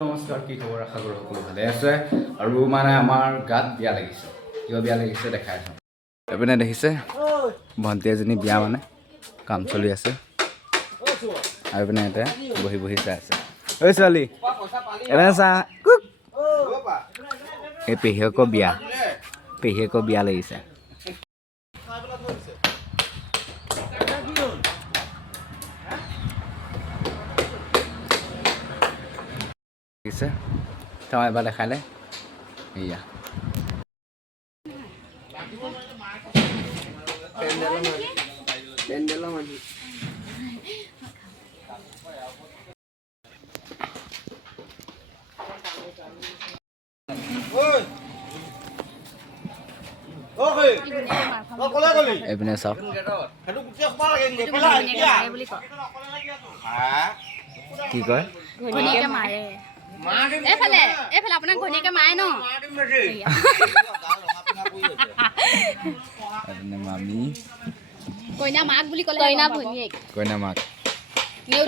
নমস্কাৰ, কি খবৰ? আশা কৰোঁ সকলো ভালে আছে। আৰু মানে আমাৰ গাত বিয়া লাগিছে, কিয় বিয়া লাগিছে দেখাই আছোঁ। এইপিনে দেখিছে ভণ্টি এজনী বিয়া মানে কাম চলি আছে, আৰু এইপিনে এতিয়া বহি বহি চাই আছে। ঐ ছোৱালী এনে চা, এই পেহীয়েকৰ বিয়া লাগিছে। দেখিছে তেওঁ এবাৰ দেখালে এয়া এইপিনে চাওক কি কয় ঘনীয়েকে মাৰে এইফালে এইফালে আপোনাক ঘনীয়েকে মাৰে ন এইপিনে মামী কইনা মাক বুলি ক'লে কইনা ভনীয়েক কইনা মাক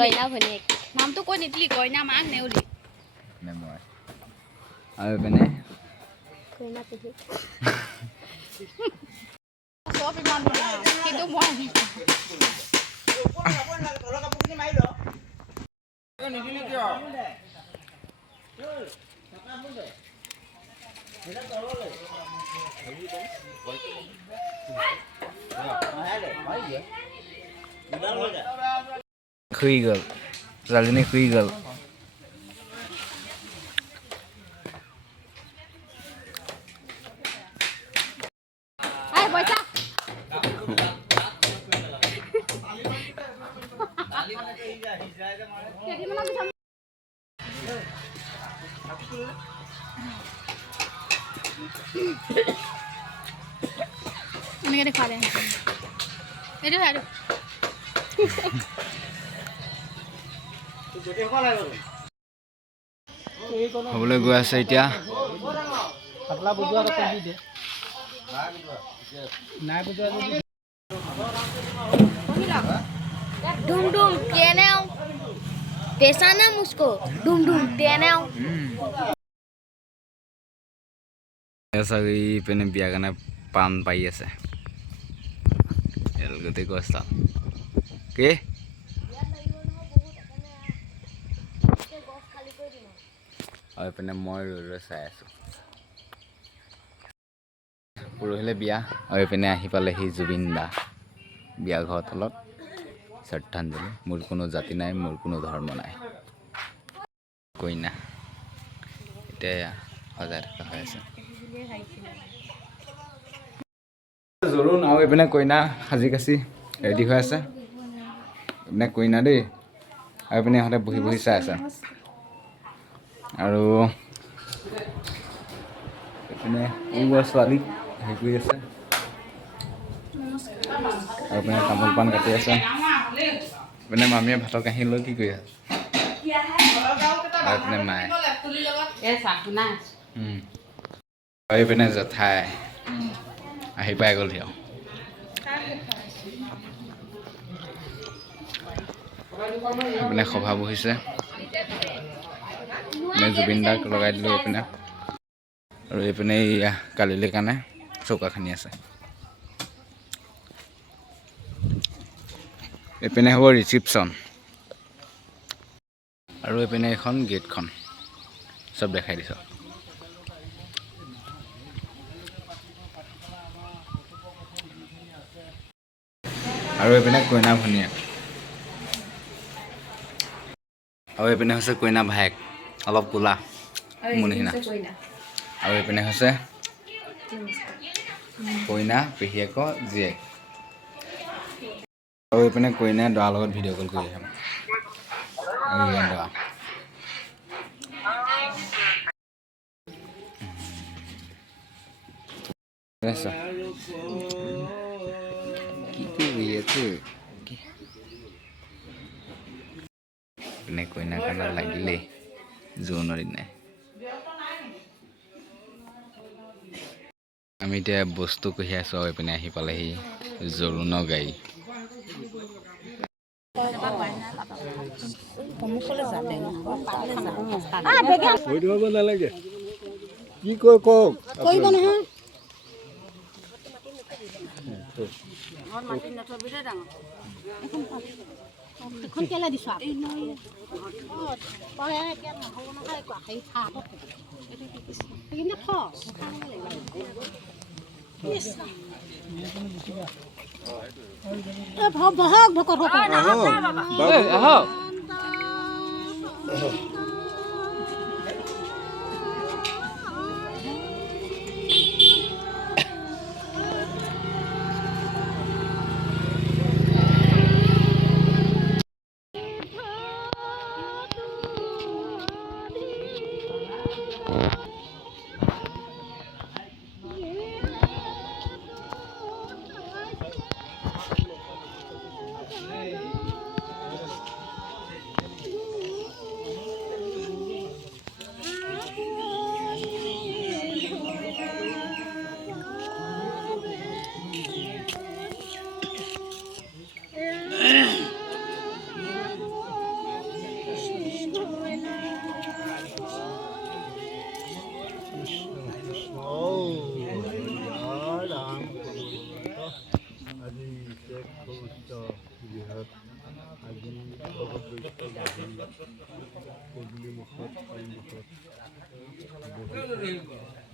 কইনা ভনীয়েক নামটো কৈ নিদিলি কইনা মাক নেউলি মই আৰু এইপিনে কইনা পেহী চব ইমান কিন্তু মই শুই গ'ল ছোৱালীজনী শুই গ'ল এনেকে দেখা দে এইটো আৰু হ'বলৈ গৈ আছে এতিয়া डूम डूम देने आओ पैसा ना मुझको डूम डूम देने आओ ऐसा पेने बिया কাৰণে পান পাই আছে এলগতে কস্তা কে আৰু পেনে মই ৰৈ চাই আছো পৰহিলে বিয়া আৰু পেনে আহি পালে সি জুবিন দা বিয়া ঘৰৰ তলত শ্ৰদ্ধাঞ্জলি মোৰ কোনো জাতি নাই মোৰ কোনো ধৰ্ম নাই কইনা এতিয়া সজাই থকা হৈ আছে জৰুন আৰু এইপিনে কইনা সাজি কাচি ৰেডি হৈ আছে এইপিনে কইনা দেই আৰু এইপিনে ইহঁতে বহি বহি চাই আছে আৰু এইপিনে ছোৱালী হেৰি কৰি আছে আৰু এইপিনে তামোল পাণ কাটি আছে এইপিনে মামীয়ে ভাতৰ কাঁহী লৈ কি কৰি আছে আৰু এইপিনে মায়ে আৰু এইপিনে জেঠাই আহি পাই গ'লহি আৰু এইপিনে সভা বহিছে এইপিনে জুবিন দাক লগাই দিলোঁ এইপিনে আৰু এইপিনে এয়া কালিলৈ কাৰণে চৌকা খানি আছে এইপিনে হ'ব ৰিচিপশ্যন আৰু এইপিনে এখন গেটখন চব দেখাই দিছোঁ আৰু এইপিনে কইনা ভনীয়েক আৰু এইপিনে হৈছে কইনা ভায়েক অলপ কোলা মোৰ নিচিনা আৰু এইপিনে হৈছে কইনা পেহীয়েকৰ জীয়েক আৰু এইপিনে কইনাই দৰাৰ লগত ভিডিঅ' কল কৰি আহিম দৰা কি কৰি আছে কইনা কাণত লাগিলেই জোৰোণৰ দিনাই আমি এতিয়া বস্তু কঢ়িয়াই আছোঁ আৰু এইপিনে আহি পালেহি জোৰোণৰ গাড়ী ভৰি ধৰিব নালাগে কি কয় কওক কৰিব নহয় এখন কেলে দিছ বহক ভকত আহক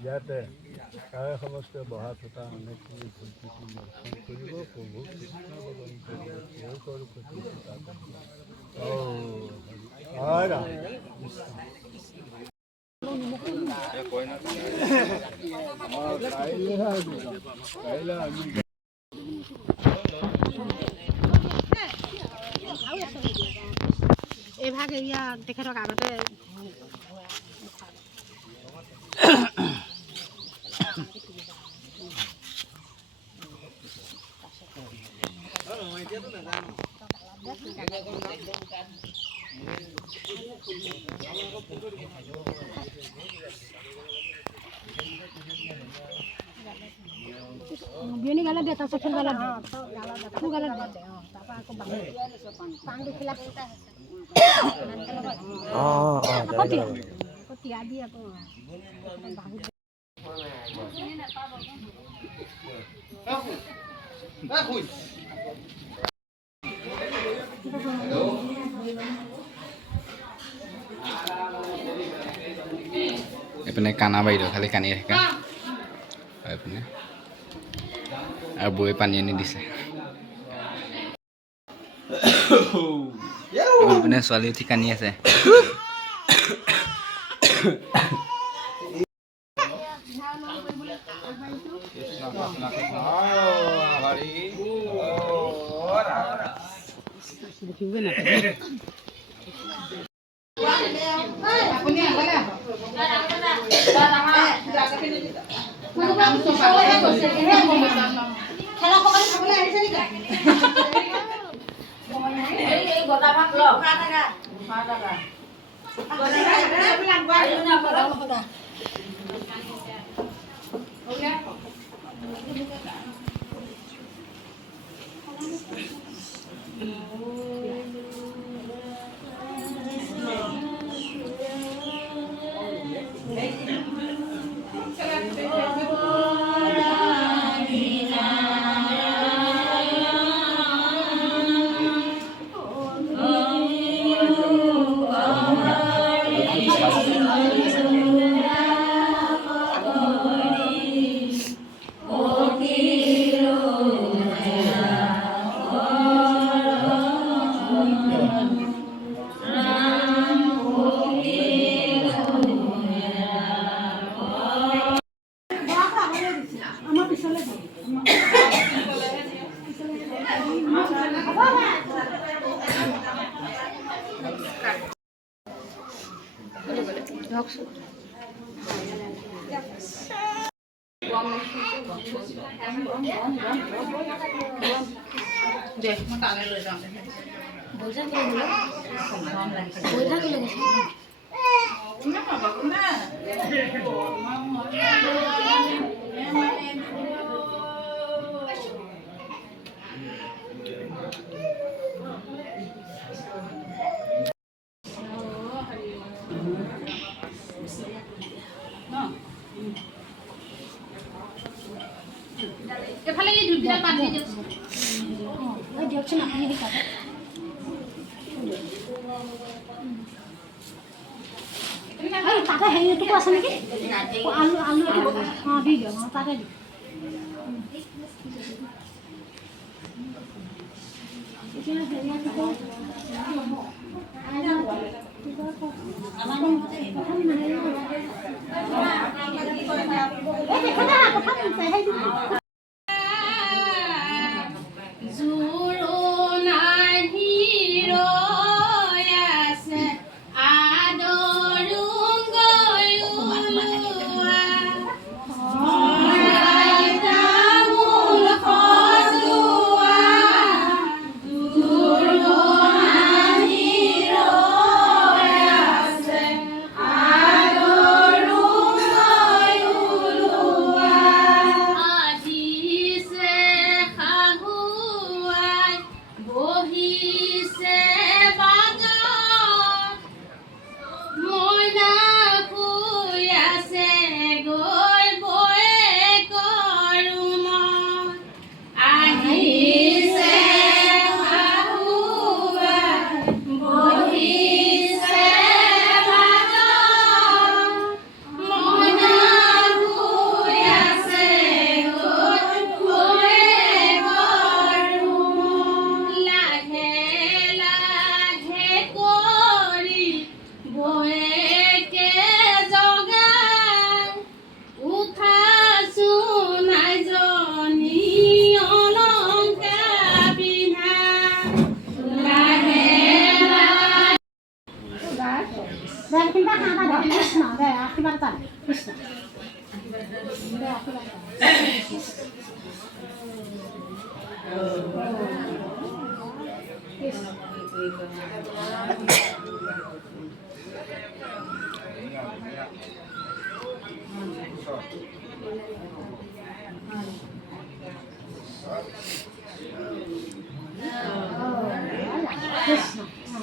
ইয়াতে কায় সমস্ত বহা থকা অনেকখিনি ভূলকৃতি মোচন কৰিব প্ৰভু কৃষ্ণ বদন কৰিব এইভাগ এৰিয়া তেখেতক আগতে বিয়নি গালে দে তাৰপিছত ফুল গালে ফুল গালে তাৰপৰা আকৌ পাং দেখিলা তিয়া দি আকৌ এইপিনে কানা বাইদেউ খালি কানি থাকে এইপিনে আৰু বৌয়ে পানী আনি দিছে এইপিনে ছোৱালী উঠি কানি আছে দিয়কচোন আপুনি শিকাব তাতে হেৰিটো আছে নেকি আলু আলু অঁ দি দিয়ক অঁ তাতে দিয়ক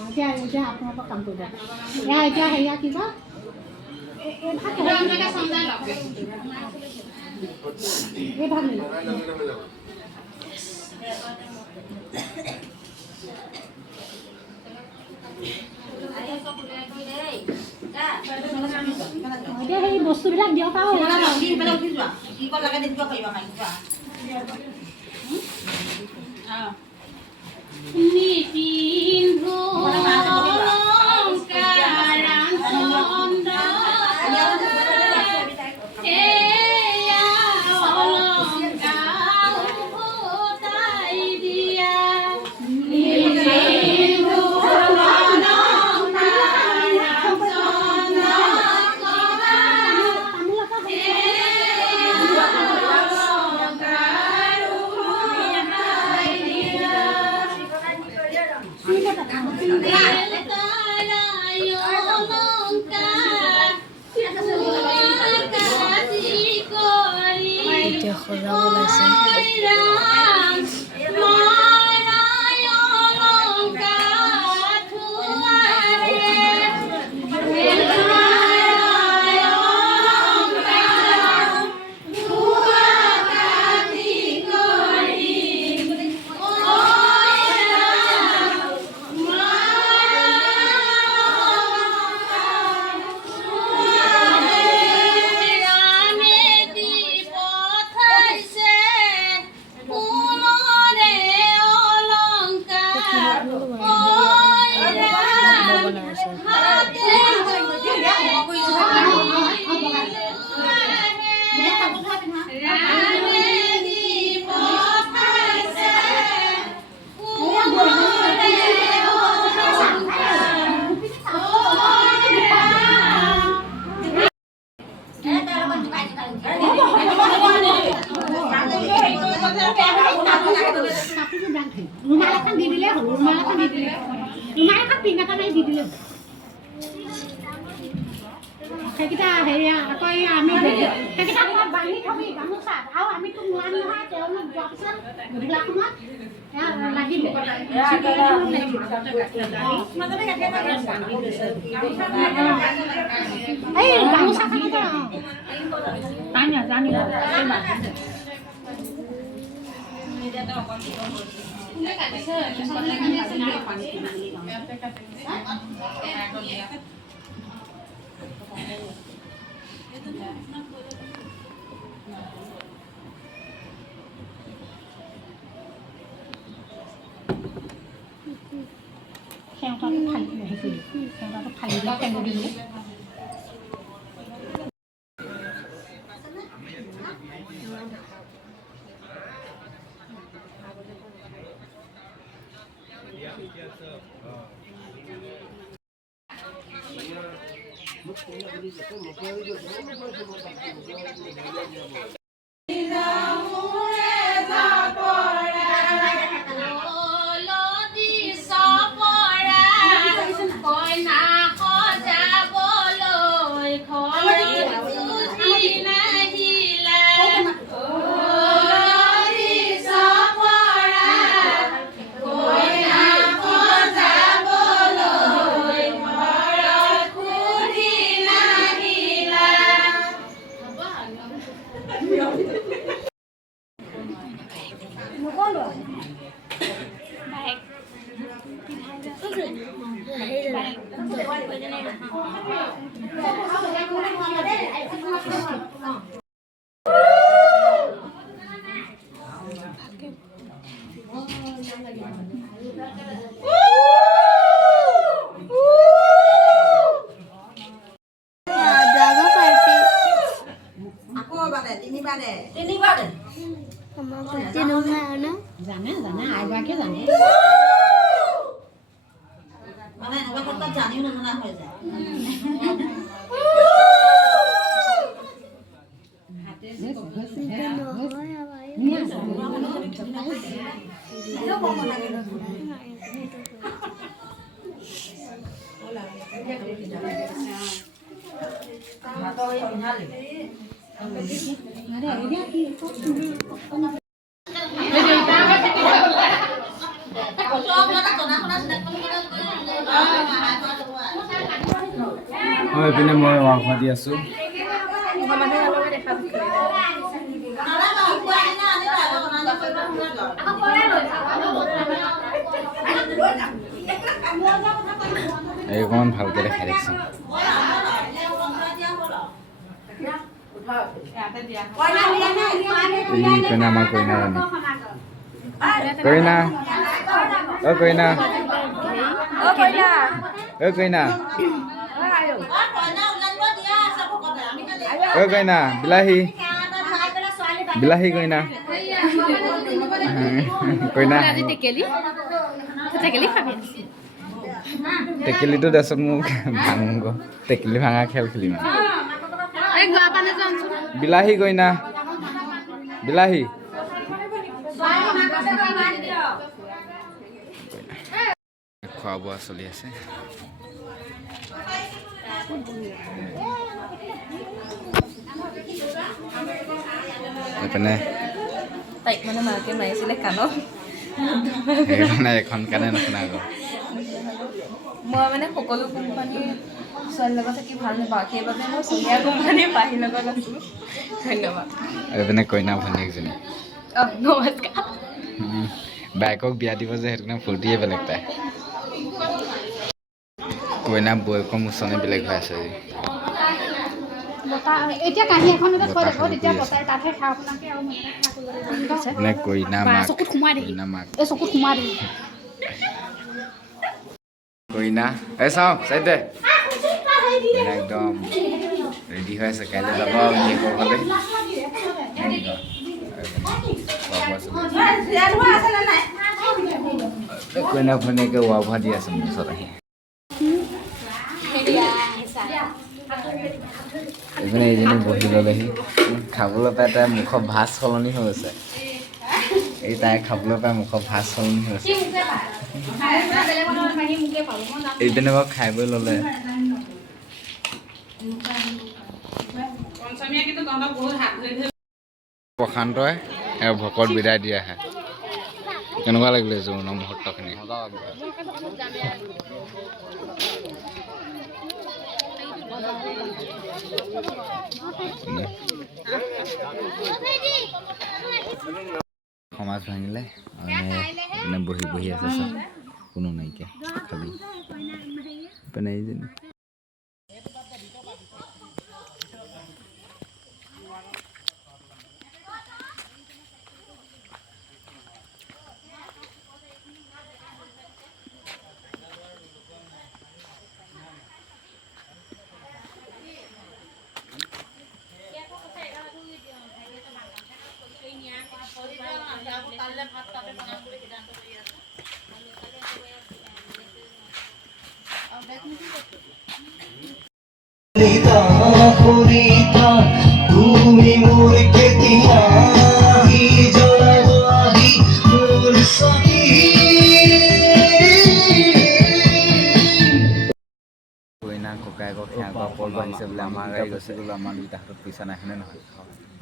এতিয়া হেৰিয়া এতিয়া আপোনালোকৰ কাম কৰিব এতিয়া হেৰিয়া কি কয় এই ভাগ এতিয়া সেই বস্তুবিলাক দিয়ক আৰু ৰুমাল এখন দি দিলে হ'ল ৰুমাল এখন দি দিলে ৰুমাল এখন পিং এটা মাৰি দি দিলে সেইকেইটা হেৰিয়া আকৌ আমি সেইকেইটা তোমাক বান্ধি থবি গামোচাত আৰু আমি তোক নোৱাৰিম নহয় তেওঁলোক যোৱাৰ পিছত গধূলা সময়ত লাগিব এই গামোচাখন জানি সেওঁটাটো ফালি হেৰি কৰি সেওঁটাটো ফালি দিলে তেল দি দিলে জানে জানে আইগৰাকীয়ে জানে মানে এনেকুৱা কথা জানিও নজনা হৈ যায় এইপিনে মই ৱাংখোৱা দি আছোঁ এইকণ ভালকৈ দেখাই দিছোঁ কইনা আমাৰ কইনা ৰাণী কইনা অ কইনা অ কইনা অ কইনা বিলাহী বিলাহী কইনা কইনা টেকেলিটো দেচোন মোক ভাঙো টেকেলি ভাঙা খেল খেলিম বিলাহী কইনা বিলাহী খোৱা বোৱা চলি আছে এইপিনে তাইক মানে মাকে মাৰিছিলে কাণত সেইকাৰণে এখন কাণে নুশুনা গ'ল মই মানে সকলো কোম্পানী ছোৱালীৰ লগত থাকি ভাল নাপাওঁ সেইবাবে মই চুনীয়া কোম্পানীৰ পাহিৰ লগত আছোঁ ধন্যবাদ এইপিনে কইনা ভনীয়েকজনী নমস্কাৰ বাইকক বিয়া দিব যে সেইটো কাৰণে ফূৰ্তিয়ে বেলেগ তাই কইনা বৌয়েকৰ মোচনে বেলেগ হৈ আছে এতিয়া কাঁহী এখনতে থৈ দিব তেতিয়া বতাই তাতহে খাওঁ আপোনাকে আৰু মানে কইনা মাক চকুত সোমাই দেখি কইনা মাক এই চকুত সোমাই দেখি কইনা এই চাওঁ চাই দে কইনা একদম ৰেডি হৈ আছে কাইলৈ যাব আৰু কেকৰ ফালে কইনা ভনীয়েকে ৱা ভা দি আছে মোৰ ওচৰত আহি এইপিনে এইজনী বহি ল'লেহি খাবলৈ পাই তাইৰ মুখৰ ভাজ সলনি হৈ গৈছে এই তাই খাবলৈ পাই মুখৰ ভাজ সলনি হৈ আছে এইপিনে বাৰু খাই বৈ ল'লে প্ৰশান্তই ভকত বিদায় দি আহে কেনেকুৱা লাগিলে যৌন মুহূৰ্তখিনি সমাজ ভাঙিলে মানে বহি আছে চব কোনো নাইকিয়া খালি মানে এইজনী তুমি মোর কেতিয়াহি জলাহি মোর সখী কইনা ককায়েকক সেৱা কৰিব আহিছে বোলে আমাৰ গাড়ী গৈছে বোলে আমাৰ দুইটা হাতত পইচা নাই হয়নে নহয়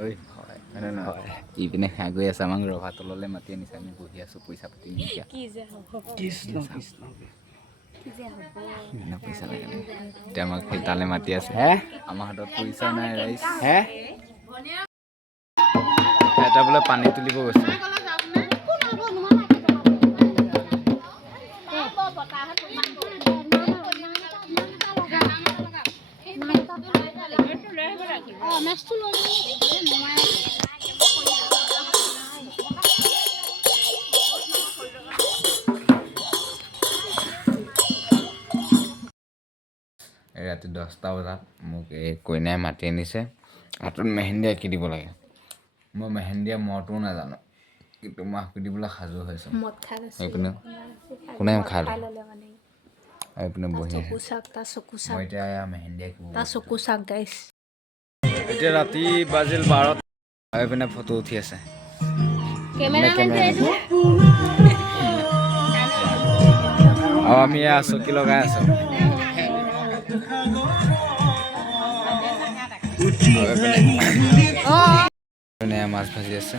ঐ হয় হয়নে নহয় ইপিনে সেৱা কৰি আছে আমাক ৰভা তললৈ মাতি আনিছে আমি বহি আছোঁ পইচা পাতি নিদিয়া কৃষ্ণ কৃষ্ণ পইচা লাগে এতিয়া আমাক সেই তালৈ মাতি আছে আমাৰ হাতত পইচা নাই ৰাইজ এটা বোলে পানী তুলিব গৈছে ৰাতি 10টা বজাত মোক এই কইনাই মাতি আনিছে হাতত মেহেন্দি আঁকি দিব লাগে মই মেহেন্দিয়া মৰটোও নাজানো কিন্তু মই আঁকি দিবলৈ সাজু হৈছোঁ এইপিনে কোনে খালে এইপিনে বহি আছে মই এতিয়া মেহেন্দি আঁকিব এতিয়া ৰাতি বাজিল 12 এইপিনে ফটো উঠি আছে আৰু আমি চকী লগাই আছোঁ মাছ ভাজি আছে